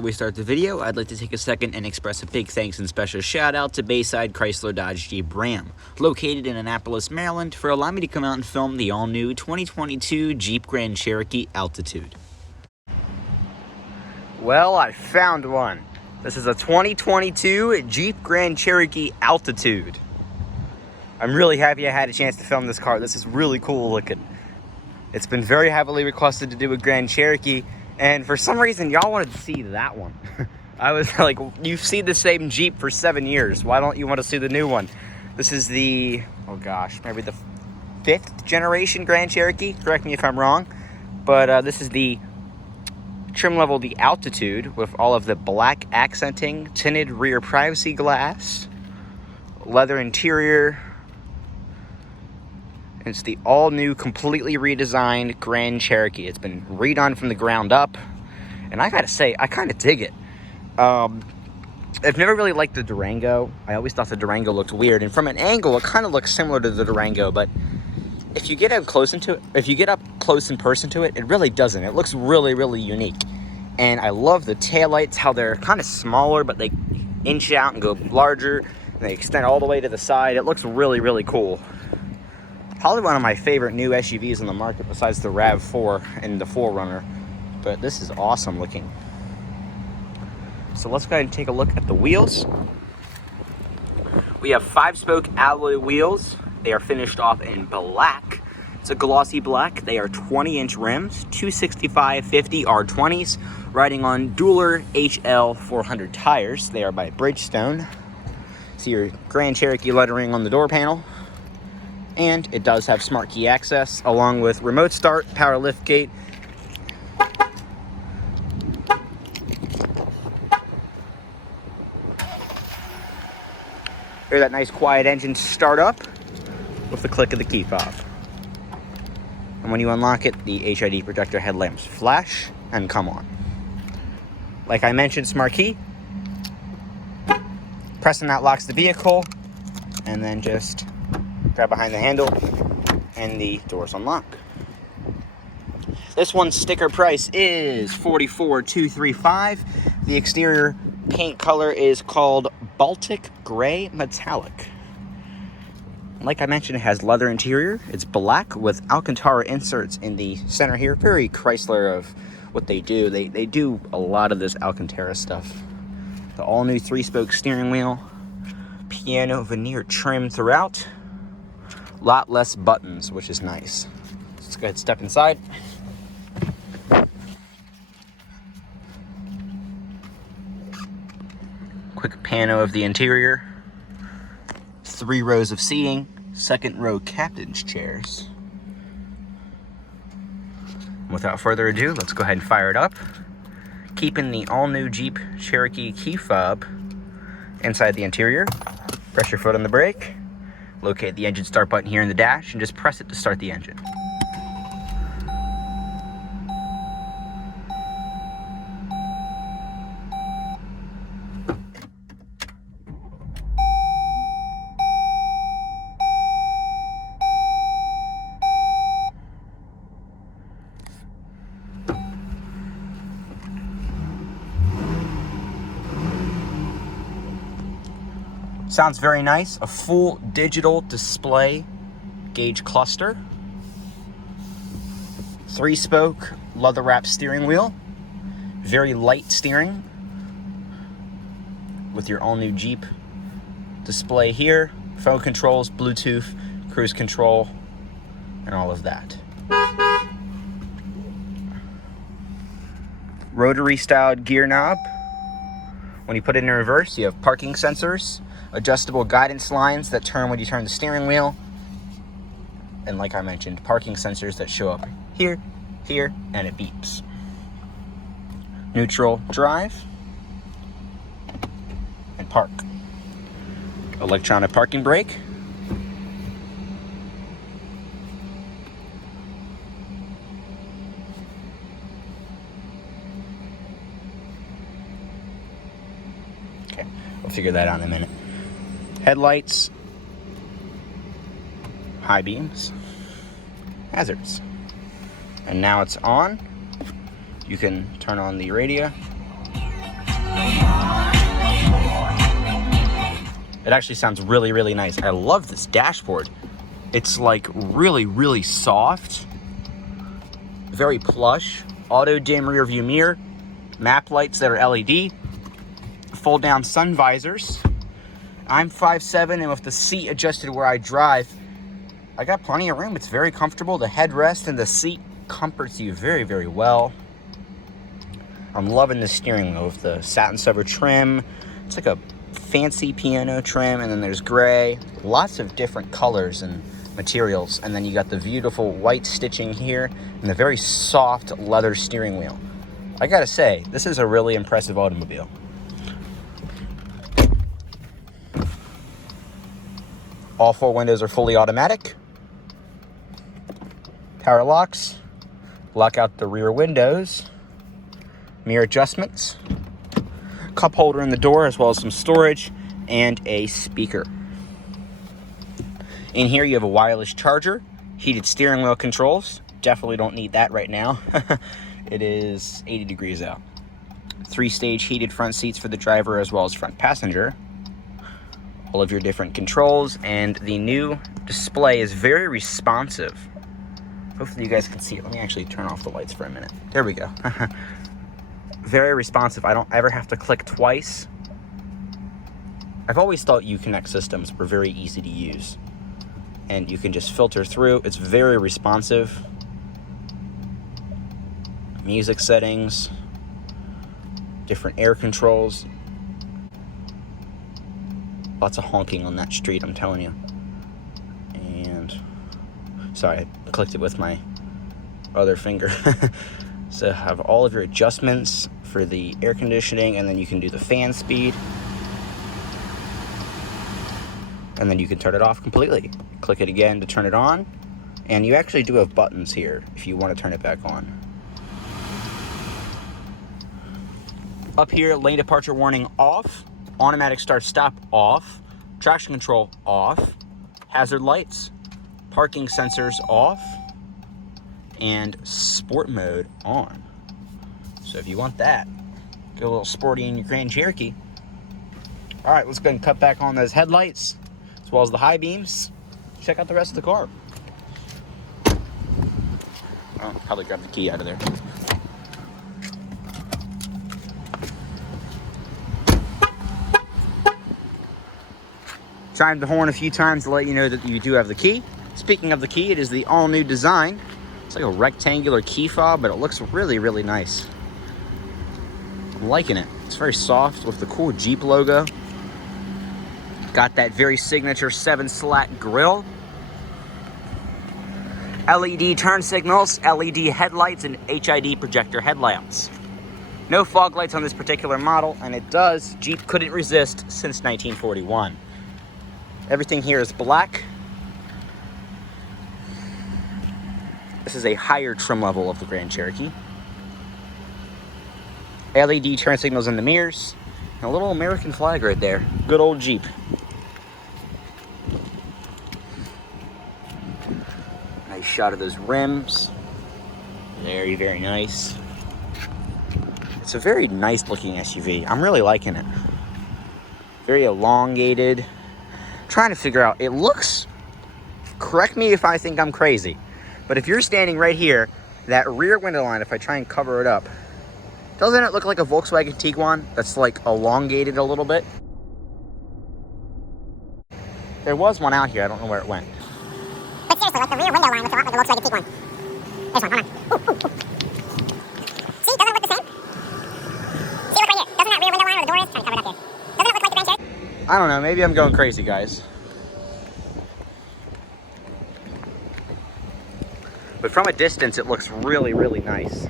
before we start the video, I'd like to take a second and express a big thanks and special shout out to Bayside Chrysler Dodge Jeep Ram, located in Annapolis, Maryland, for allowing me to come out and film the all-new 2022 Jeep Grand Cherokee Altitude. Well, I found one. This is a 2022 Jeep Grand Cherokee Altitude. I'm really happy I had a chance to film this car. This is really cool looking. It's been very heavily requested to do a Grand Cherokee, and for some reason, y'all wanted to see that one. I was like, you've seen the same Jeep for 7 years. Why don't you want to see the new one? This is the, oh gosh, maybe the 5th generation Grand Cherokee. Correct me if I'm wrong. But this is the trim level, the Altitude, with all of the black accenting, tinted rear privacy glass, leather interior. It's the all-new, completely redesigned Grand Cherokee. It's been redone from the ground up, and I gotta say, I kind of dig it. I've never really liked the Durango. I always thought the Durango looked weird, and from an angle, it kind of looks similar to the Durango, but if you get up close in person to it, it really doesn't. It looks really, really unique. And I love the taillights, how they're kind of smaller, but they inch out and go larger, and they extend all the way to the side. It looks really, really cool. Probably one of my favorite new SUVs in the market besides the RAV4 and the 4Runner. But this is awesome looking. So let's go ahead and take a look at the wheels. We have 5-spoke alloy wheels. They are finished off in black. It's a glossy black. They are 20-inch rims, 265/50 R20s, riding on Dueler HL 400 tires. They are by Bridgestone. See your Grand Cherokee lettering on the door panel. And it does have smart key access, along with remote start, power lift gate. Hear that nice quiet engine start up with the click of the key fob. And when you unlock it, the HID projector headlamps flash and come on. Like I mentioned, smart key. Pressing that locks the vehicle, and then just grab behind the handle and the doors unlock. This one's sticker price is $44,235. The exterior paint color is called Baltic Gray Metallic. Like I mentioned, it has leather interior. It's black with Alcantara inserts in the center here. Very Chrysler of what they do. They do a lot of this Alcantara stuff. The all-new 3-spoke steering wheel. Piano veneer trim throughout. Lot less buttons, which is nice. Let's go ahead and step inside. Quick pano of the interior. 3 rows of seating. 2nd row captain's chairs. Without further ado, let's go ahead and fire it up. Keeping the all-new Jeep Cherokee key fob inside the interior. Press your foot on the brake. Locate the engine start button here in the dash and just press it to start the engine. Sounds very nice. A full digital display gauge cluster. 3-spoke leather wrapped steering wheel. Very light steering. With your all new Jeep display here. Phone controls, Bluetooth, cruise control, and all of that. Rotary styled gear knob. When you put it in reverse, you have parking sensors. Adjustable guidance lines that turn when you turn the steering wheel. And like I mentioned, parking sensors that show up here, and it beeps. Neutral drive. And park. Electronic parking brake. Okay, we'll figure that out in a minute. Headlights, high beams, hazards. And now it's on. You can turn on the radio It actually sounds really, really nice. I love this dashboard. It's like really, really soft, very plush. Auto dim rear view mirror, map lights that are LED, fold down sun visors. I'm 5'7", and with the seat adjusted where I drive, I got plenty of room. It's very comfortable. The headrest and the seat comforts you very, very well. I'm loving the steering wheel with the satin silver trim. It's like a fancy piano trim, and then there's gray. Lots of different colors and materials, and then you got the beautiful white stitching here and the very soft leather steering wheel. I gotta say, this is a really impressive automobile. All 4 windows are fully automatic. Power locks, lock out the rear windows, mirror adjustments, cup holder in the door, as well as some storage and a speaker. In here you have a wireless charger, heated steering wheel controls. Definitely don't need that right now. It is 80 degrees out. 3-stage heated front seats for the driver as well as front passenger. All of your different controls, and the new display is very responsive. Hopefully you guys can see it. Let me actually turn off the lights for a minute. There we go. Very responsive. I don't ever have to click twice. I've always thought Uconnect systems were very easy to use, and you can just filter through. It's very responsive. Music settings, different air controls. Lots of honking on that street, I'm telling you. And sorry, I clicked it with my other finger. So have all of your adjustments for the air conditioning, and then you can do the fan speed. And then you can turn it off completely. Click it again to turn it on. And you actually do have buttons here if you want to turn it back on. Up here, lane departure warning off, automatic start stop off, traction control off, hazard lights, parking sensors off, and sport mode on. So if you want that, go a little sporty in your Grand Cherokee. All right, let's go ahead and cut back on those headlights as well as the high beams. Check out the rest of the car. I'll probably grab the key out of there. Chimed the horn a few times to let you know that you do have the key. Speaking of the key, it is the all-new design. It's like a rectangular key fob, but it looks really, really nice. I'm liking it. It's very soft with the cool Jeep logo. Got that very signature 7-slat grille. LED turn signals, LED headlights, and HID projector headlamps. No fog lights on this particular model, and it does. Jeep couldn't resist since 1941. Everything here is black. This is a higher trim level of the Grand Cherokee. LED turn signals in the mirrors. And a little American flag right there. Good old Jeep. Nice shot of those rims. Very, very nice. It's a very nice looking SUV. I'm really liking it. Very elongated. Trying to figure out, it looks, correct me if I think I'm crazy, but if you're standing right here, that rear window line, if I try and cover it up, doesn't it look like a Volkswagen Tiguan that's like elongated a little bit? There was one out here, I don't know where it went. But seriously, like the rear window line looks a lot like a Volkswagen Tiguan. There's one, hold on. Ooh, ooh, ooh. See, doesn't it look the same? See, look right here. Doesn't that rear window line where the door is? Trying to cover it up here. Doesn't it look like the Grand Cherokee? I don't know, maybe I'm going crazy, guys. But from a distance, it looks really, really nice.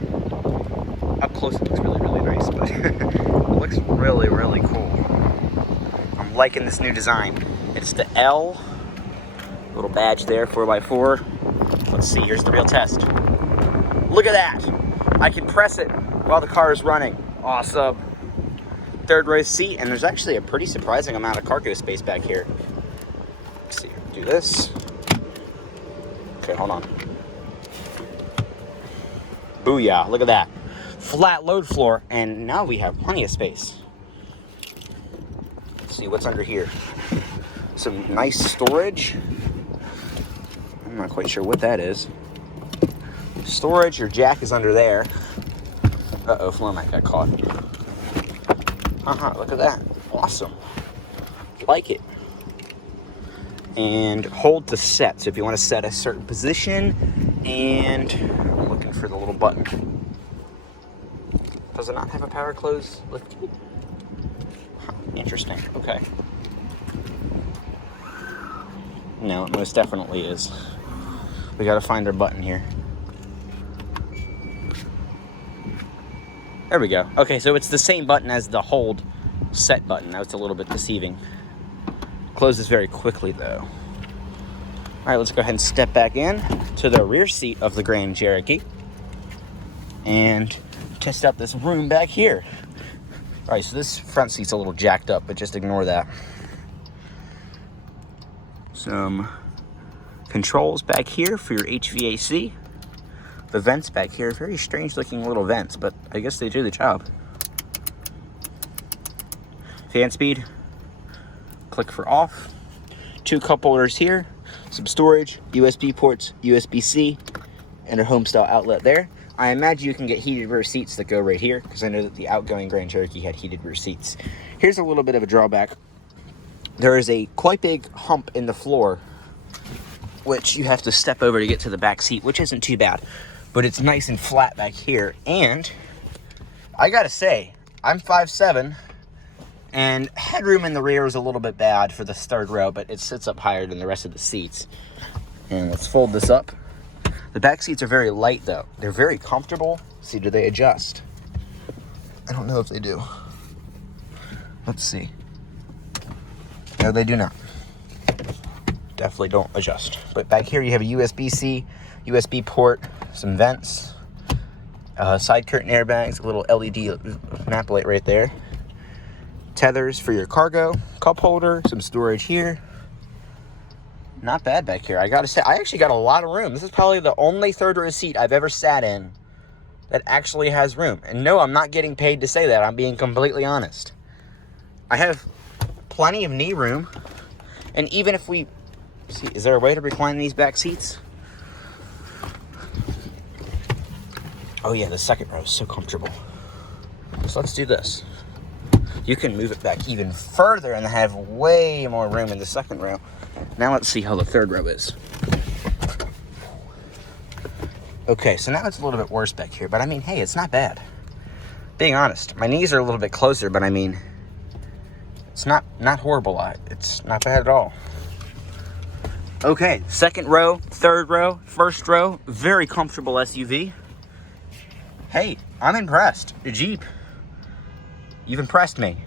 Up close, it looks really, really nice, but it looks really, really cool. I'm liking this new design. It's the L, little badge there, 4x4. Let's see, here's the real test. Look at that. I can press it while the car is running. Awesome. Third row seat, and there's actually a pretty surprising amount of cargo space back here. Let's see, do this. Okay, hold on. Booyah, look at that. Flat load floor, and now we have plenty of space. Let's see what's under here. Some nice storage. I'm not quite sure what that is. Storage, your jack is under there. Uh-oh, floor mat got caught. Look at that. Awesome. Like it. And hold to set. So if you want to set a certain position, and I'm looking for the little button. Does it not have a power close lift key? Huh, interesting. Okay. No, it most definitely is. We gotta find our button here. There we go. Okay, so it's the same button as the hold set button. Now it's a little bit deceiving. Closes very quickly though. All right, let's go ahead and step back in to the rear seat of the Grand Cherokee and test out this room back here. All right, so this front seat's a little jacked up, but just ignore that. Some controls back here for your HVAC. The vents back here, very strange looking little vents, but I guess they do the job. Fan speed, click for off. 2 cup holders here, some storage, USB ports, USB-C, and a home style outlet there. I imagine you can get heated rear seats that go right here, because I know that the outgoing Grand Cherokee had heated rear seats. Here's a little bit of a drawback. There is a quite big hump in the floor, which you have to step over to get to the back seat, which isn't too bad. But it's nice and flat back here. And I gotta say, I'm 5'7", and headroom in the rear is a little bit bad for the third row, but it sits up higher than the rest of the seats. And let's fold this up. The back seats are very light though. They're very comfortable. See, do they adjust? I don't know if they do. Let's see. No, they do not. Definitely don't adjust. But back here you have a USB-C, USB port, some vents, side curtain airbags, a little LED map light right there, tethers for your cargo, cup holder, some storage here. Not bad back here. I gotta say, I actually got a lot of room. This is probably the only third row seat I've ever sat in that actually has room. And no, I'm not getting paid to say that. I'm being completely honest. I have plenty of knee room. And even if we... See, is there a way to recline these back seats? Oh yeah, the second row is so comfortable. So let's do this. You can move it back even further and have way more room in the second row. Now let's see how the third row is. Okay, so now it's a little bit worse back here, but I mean, hey, it's not bad. Being honest, my knees are a little bit closer, but I mean, it's not horrible. It's not bad at all. Okay, second row, third row, first row, very comfortable SUV. Hey, I'm impressed. Jeep, you've impressed me.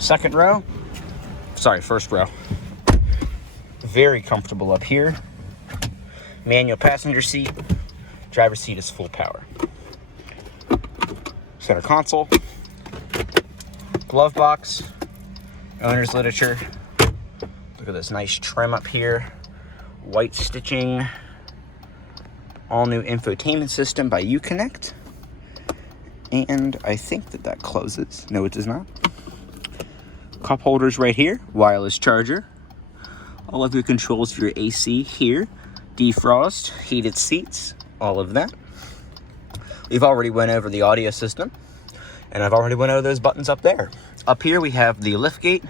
Second row, sorry, first row. Very comfortable up here. Manual passenger seat, driver's seat is full power. Center console, glove box, owner's literature. Look at this nice trim up here, white stitching, all new infotainment system by Uconnect. And I think that closes. No, it does not. Cup holders right here, wireless charger. All of your controls for your AC here, defrost, heated seats, all of that. We've already went over the audio system, and I've already went over those buttons up there. Up here we have the lift gate,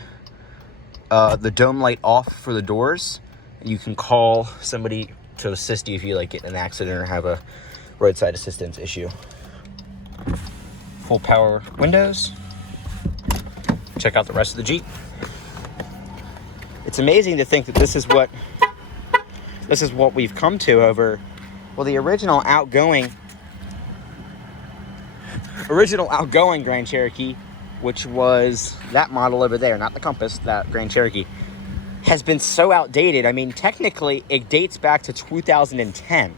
the dome light off for the doors. You can call somebody to assist you if you like get in an accident or have a roadside assistance issue. Full power windows. Check out the rest of the Jeep. It's amazing to think that this is what we've come to over, well, the original outgoing Grand Cherokee, which was that model over there, not the Compass, that Grand Cherokee, has been so outdated. I mean, technically, it dates back to 2010.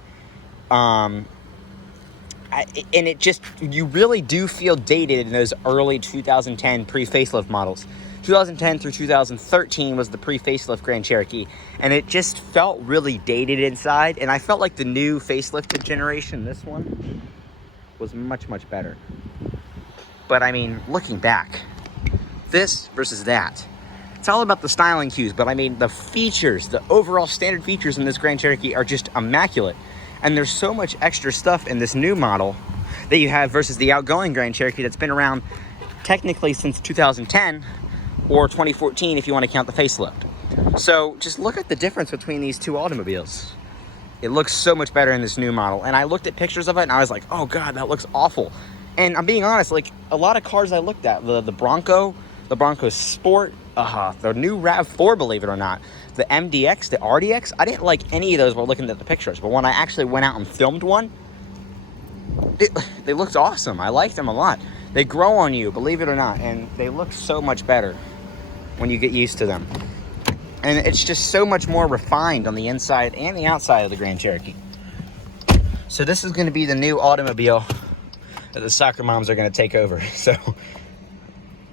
And it just, you really do feel dated in those early 2010 pre-facelift models. 2010 through 2013 was the pre-facelift Grand Cherokee, and it just felt really dated inside, and I felt like the new facelifted generation, this one, was much, much better. But I mean, looking back, this versus that, it's all about the styling cues, but I mean, the features, the overall standard features in this Grand Cherokee are just immaculate. And there's so much extra stuff in this new model that you have versus the outgoing Grand Cherokee that's been around technically since 2010 or 2014 if you want to count the facelift. So just look at the difference between these two automobiles. It looks so much better in this new model. And I looked at pictures of it and I was like, oh God, that looks awful. And I'm being honest, like a lot of cars I looked at, the Bronco Sport, the new RAV4, believe it or not, the MDX, the RDX, I didn't like any of those while looking at the pictures. But when I actually went out and filmed one, they looked awesome. I liked them a lot. They grow on you, believe it or not, and they look so much better when you get used to them. And it's just so much more refined on the inside and the outside of the Grand Cherokee. So this is going to be the new automobile that the soccer moms are going to take over. So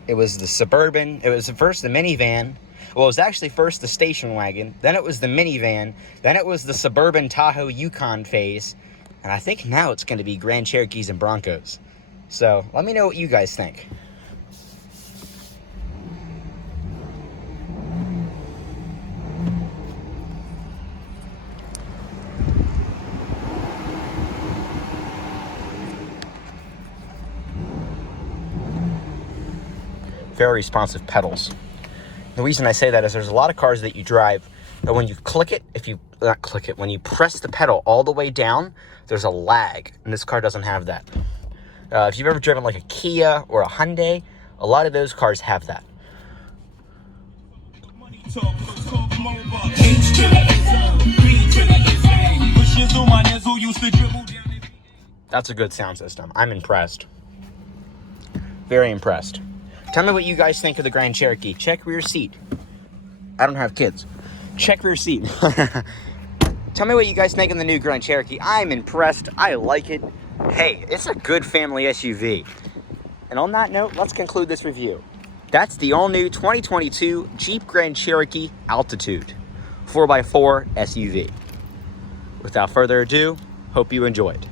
it was the Suburban. It was first the minivan. Well, it was actually first the station wagon. Then it was the minivan. Then it was the Suburban Tahoe Yukon phase. And I think now it's going to be Grand Cherokees and Broncos. So let me know what you guys think. Very responsive pedals. The reason I say that is there's a lot of cars that you drive that when you click it, when you press the pedal all the way down, there's a lag, and this car doesn't have that. If you've ever driven like a Kia or a Hyundai, a lot of those cars have that. That's a good sound system. I'm impressed. Very impressed. Tell me what you guys think of the Grand Cherokee. Check rear seat. I don't have kids. Check rear seat. Tell me what you guys think of the new Grand Cherokee. I'm impressed. I like it. Hey, it's a good family SUV. And on that note, let's conclude this review. That's the all-new 2022 Jeep Grand Cherokee Altitude 4x4 SUV. Without further ado, hope you enjoyed.